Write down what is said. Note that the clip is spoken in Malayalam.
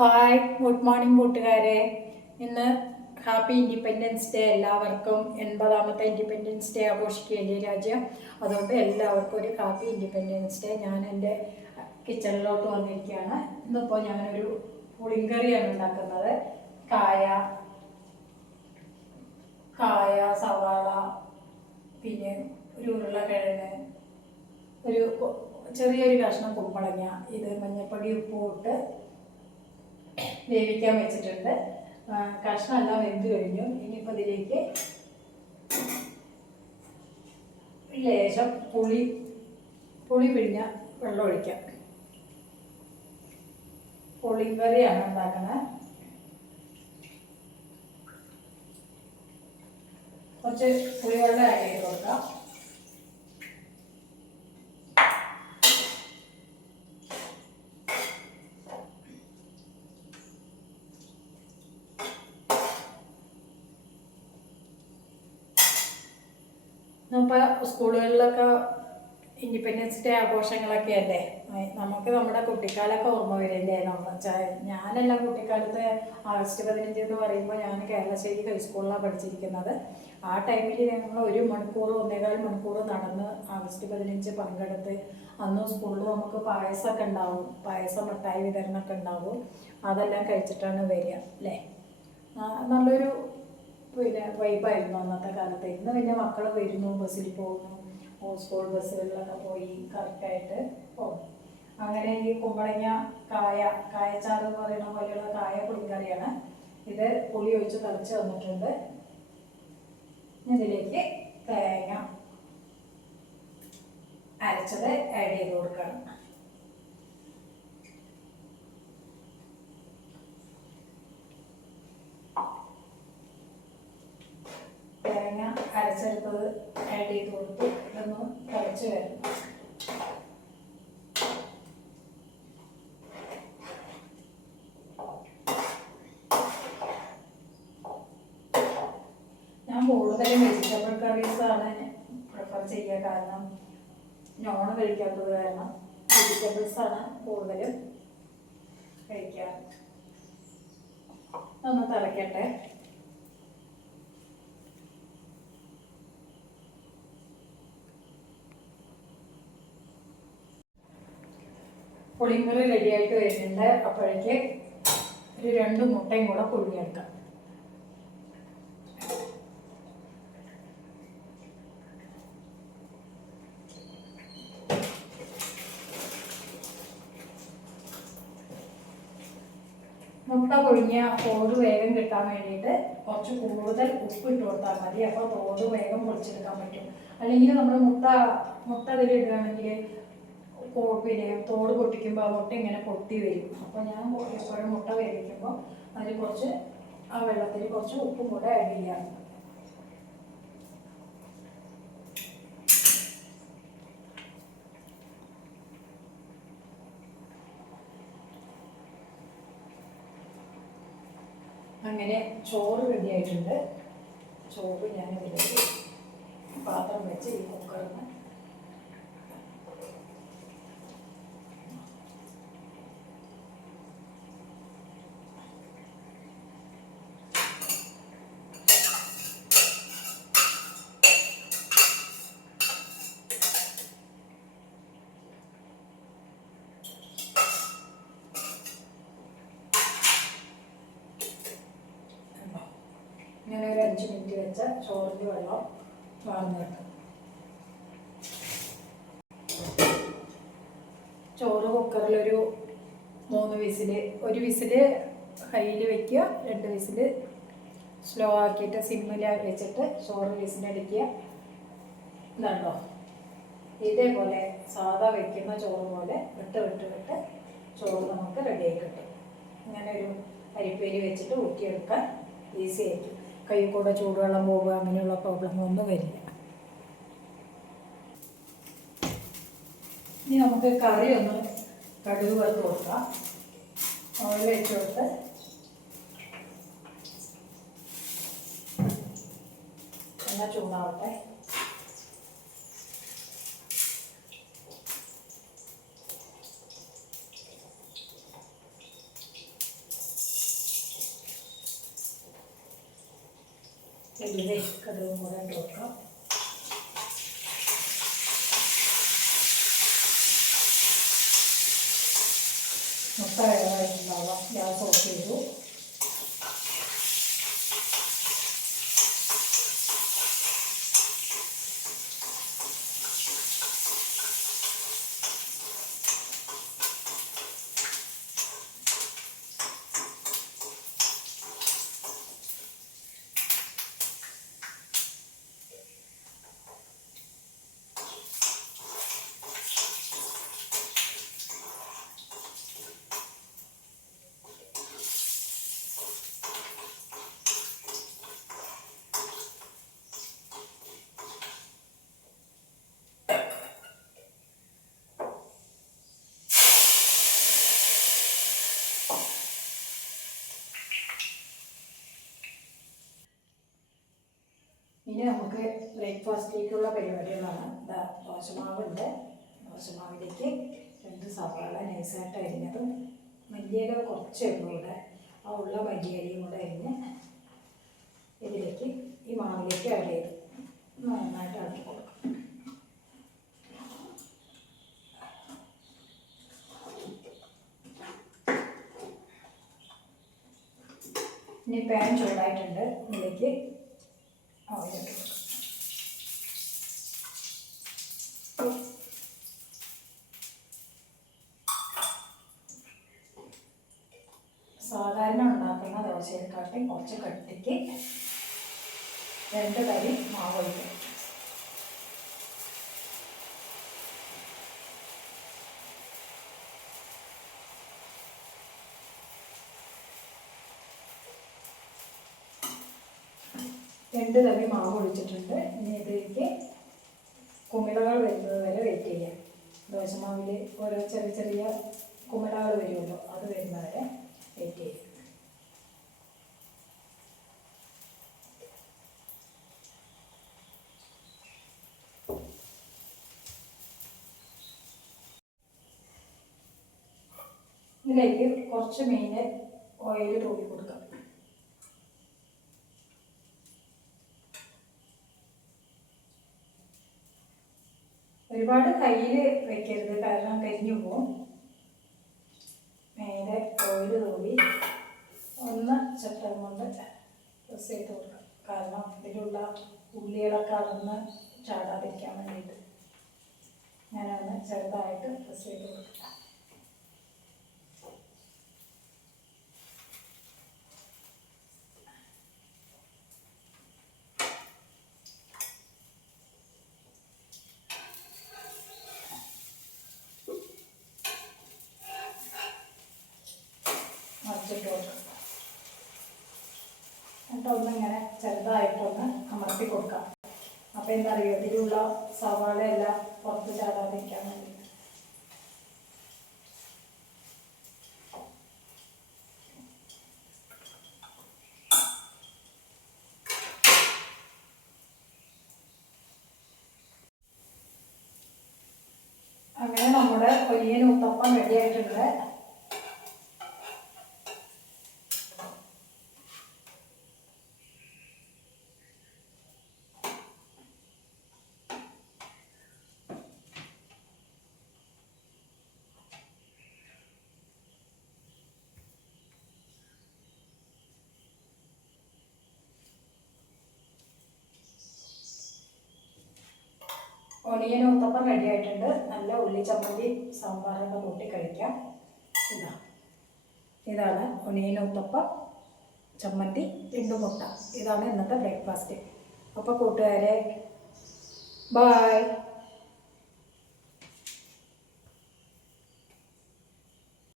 ഹായ്, ഗുഡ് മോർണിംഗ് കൂട്ടുകാരെ. ഇന്ന് ഹാപ്പി ഇൻഡിപെൻഡൻസ് ഡേ. എല്ലാവർക്കും 80ാമത്തെ ഇൻഡിപെൻഡൻസ് ഡേ ആഘോഷിക്കുകയല്ലേ രാജ്യം. അതുകൊണ്ട് എല്ലാവർക്കും ഒരു ഹാപ്പി ഇൻഡിപെൻഡൻസ് ഡേ. ഞാൻ എൻ്റെ കിച്ചണിലോട്ട് വന്നിരിക്കുകയാണ്. ഇന്നിപ്പോൾ ഞാനൊരു പുളിങ്കറിയാണ് ഉണ്ടാക്കുന്നത്. കായ, സവാള, പിന്നെ ഒരു ഉരുളക്കിഴങ്ങ്, ഒരു ചെറിയൊരു കഷ്ണം കുമ്പളങ്ങ, ഇത് മഞ്ഞൾപ്പൊടി ഉപ്പും ഇട്ട് വേവിക്കാൻ വെച്ചിട്ടുണ്ട്. കഷ്ണമെല്ലാം വെന്ത് കഴിഞ്ഞു. ഇനിയിപ്പോൾ ഇതിലേക്ക് ലേശം പുളി പിഴിഞ്ഞ വെള്ളം ഒഴിക്കാം. പുളിങ്കറിയാണ് ഉണ്ടാക്കുന്നത്. കുറച്ച് പുളിവെള്ളം ആഡ് ചെയ്ത് കൊടുക്കാം. ഇപ്പോൾ സ്കൂളുകളിലൊക്കെ ഇൻഡിപെൻഡൻസ് ഡേ ആഘോഷങ്ങളൊക്കെ അല്ലേ. നമുക്ക് നമ്മുടെ കുട്ടിക്കാലമൊക്കെ ഓർമ്മ വരില്ലേ. ഞാനെല്ലാം കുട്ടിക്കാലത്ത് ആഗസ്റ്റ് 15 എന്ന് പറയുമ്പോൾ ഞാൻ കേരളശ്ശേരി ഹൈസ്കൂളിലാണ് പഠിച്ചിരിക്കുന്നത്. ആ ടൈമിൽ ഞങ്ങൾ 1 മണിക്കൂർ 1.25 മണിക്കൂർ നടന്ന് ആഗസ്റ്റ് 15 പങ്കെടുത്ത്, അന്ന് സ്കൂളിൽ നമുക്ക് പായസമൊക്കെ ഉണ്ടാവും. പായസം മിഠായി വിതരണമൊക്കെ ഉണ്ടാവും. അതെല്ലാം കഴിച്ചിട്ടാണ് വരിക അല്ലേ. നല്ലൊരു വൈബായിരുന്നു അന്നത്തെ കാലത്ത്. ഇന്ന് പിന്നെ മക്കൾ വരുന്നു, ബസ്സിൽ പോകുന്നു, സ്കൂൾ ബസ്സുകളിലൊക്കെ പോയി കറക്റ്റായിട്ട് പോകും. അങ്ങനെ ഈ കുമ്പളങ്ങ കായച്ചാറ് എന്ന് പറയുന്ന പോലെയുള്ള കായ പുളിങ്കറിയാണ്. ഇത് പുളി ഒഴിച്ച് തിളച്ച് വന്നിട്ടുണ്ട്. ഇതിലേക്ക് തേങ്ങ അരച്ചത് ആഡ് ചെയ്ത് കൊടുക്കണം. തേങ്ങ അരച്ചെടുത്തത് ആഡ് ചെയ്ത് കൊടുത്ത് ഇതൊന്ന് തിളച്ച് വരണം. ഞാൻ കൂടുതലും വെജിറ്റബിൾ കറീസാണ് പ്രിഫർ ചെയ്യുക. കാരണം നോൺ കഴിക്കാത്തത് കാരണം വെജിറ്റബിൾസാണ് കൂടുതലും കഴിക്കുക. ഒന്ന് തിളയ്ക്കട്ടെ. പുളിങ്കറി റെഡിയായിട്ട് വരുന്നുണ്ട്. അപ്പോഴേക്ക് ഒരു 2 മുട്ടയും കൂടെ പുഴുങ്ങിയെടുക്കാം. മുട്ട പുഴുങ്ങിയ തോട് വേഗം കിട്ടാൻ വേണ്ടിയിട്ട് കുറച്ച് കൂടുതൽ ഉപ്പ് ഇട്ട് കൊടുത്താൽ മതി. അപ്പോൾ തോട് വേഗം പൊളിച്ചെടുക്കാൻ പറ്റും. അല്ലെങ്കിൽ നമ്മൾ മുട്ട ഇതിലിടുകയാണെങ്കിൽ പിന്നെ തോട് പൊട്ടിക്കുമ്പോൾ ആ മുട്ട ഇങ്ങനെ പൊട്ടി വരും. അപ്പോൾ ഞാൻ എപ്പോഴും മുട്ട വേവിക്കുമ്പോൾ അതിൽ കുറച്ച് ആ വെള്ളത്തിൽ കുറച്ച് ഉപ്പും കൂടെ ആഡ് ചെയ്യാം. അങ്ങനെ ചോറ് റെഡി ആയിട്ടുണ്ട്. ചോറ് ഞാൻ ഇതിലേക്ക് പാത്രം വെച്ച് ഈ കുക്കറിന് ഇങ്ങനെ ഒരു 5 മിനിറ്റ് വെച്ച ചോറിൻ്റെ വെള്ളം വാർന്നെടുക്കും. ചോറ് കുക്കറിലൊരു 3 വിസിൽ, 1 വിസിൽ ഹൈയിൽ വയ്ക്കുക, 2 വിസിൽ സ്ലോ ആക്കിയിട്ട് സിമ്മിൽ വെച്ചിട്ട് ചോറ് വിസിലടിക്കുക. ഇതുണ്ടോ, ഇതേപോലെ സാധാ വയ്ക്കുന്ന ചോറ് പോലെ വിട്ട് ചോറ് നമുക്ക് റെഡിയായി കിട്ടും. ഇങ്ങനെ ഒരു അരിപ്പേരി വെച്ചിട്ട് ഊറ്റിയെടുക്കാൻ ഈസി ആയിരിക്കും. കൈ കൂടെ ചൂടുവെള്ളം പോവുക അങ്ങനെയുള്ള പ്രോബ്ലങ്ങളൊന്നും വരില്ല. ഇനി നമുക്ക് കറി ഒന്ന് കടുക് വറുത്ത് കൊടുക്കാം. ഓയിൽ വെച്ച് കൊടുത്ത് എണ്ണ ചൂടാവട്ടെ. ഇതിലെ കടുകും കൂടെ ഇട്ട് കൊടുക്കാം. മുട്ട വേവായിട്ടുണ്ടാവാം. ഗ്യാസ് ഓഫ് ചെയ്തു. ഇനി നമുക്ക് ബ്രേക്ക്ഫാസ്റ്റിലേക്കുള്ള പരിപാടികളാണ്. ദോശമാവുണ്ട്. ദോശമാവിലേക്ക് 2 സവാള നൈസായിട്ട് അരിഞ്ഞതും മല്ലിയില കുറച്ച് ഇവിടെ ആ ഉള്ള മല്ലിയിലയും കൂടെ അരിഞ്ഞ് ഇതിലേക്ക് ഈ മാവിലേക്ക് ആഡ് ചെയ്ത് നന്നായിട്ട് ഇളക്കി കൊടുക്കും. ഇനി പാൻ ചൂടായിട്ടുണ്ട്. ഇതിലേക്ക് ഓയിലിട്ട് കൊടുക്കും. സാധാരണ ഉണ്ടാക്കുന്ന ദോശയെക്കാട്ടി കുറച്ച് കട്ടിക്ക് 2 തവി മാവ് ഒഴിക്കും. രണ്ട് തവി മാവ് ഒഴിച്ചിട്ടുണ്ട്. ഇനി ഇതിലേക്ക് കുമിളകൾ വരുന്നത് വരെ വെയിറ്റ് ചെയ്യാം. ദോശമാവിൽ ഓരോ ചെറിയ ചെറിയ കുമിളകൾ വരുമല്ലോ, അത് വരുന്നവരെ വെയിറ്റ് ചെയ്യും. ഇതിലേക്ക് കുറച്ച് മീൻ ഓയിൽ തൂക്കി കൊടുക്കാം. ഒരുപാട് കയ്യിൽ വെക്കരുത്, കാരണം കരിഞ്ഞു പോകും. മേലെ ഓയിൽ തൂവി ഒന്ന് ചട്ടം കൊണ്ട് പ്രസ് ചെയ്ത് കൊടുക്കാം. കാരണം ഇതിലുള്ള ഉള്ളികളൊക്കെ അളന്ന് ചാടാതിരിക്കാൻ വേണ്ടിയിട്ട് ഞാനൊന്ന് ചെറുതായിട്ട് പ്രസ് ചെയ്ത് കൊടുക്കാം. എന്നിട്ടൊന്നിങ്ങനെ ചെറുതായിട്ടൊന്ന് അമർത്തി കൊടുക്കാം. അപ്പോൾ എന്താ പറയുക, ഇതിലുള്ള സവാള എല്ലാം പുറത്ത് ചാടാതിരിക്കാൻ വേണ്ടി. അങ്ങനെ നമ്മുടെ ഒനിയൻ ഉത്തപ്പം റെഡി ആയിട്ടുണ്ട്. ഒനിയൻ ഉത്തപ്പം റെഡി ആയിട്ടുണ്ട്. നല്ല ഉള്ളി ചമ്മന്തി സാമ്പാറൊക്കെ കൂട്ടി കഴിക്കാം. ഇതാണ് ഒനിയൻ ഉത്തപ്പം, ചമ്മന്തി, 2 മുട്ട. ഇതാണ് ഇന്നത്തെ ബ്രേക്ക്ഫാസ്റ്റ്. അപ്പോൾ കൂട്ടുകാരെ, ബായ്.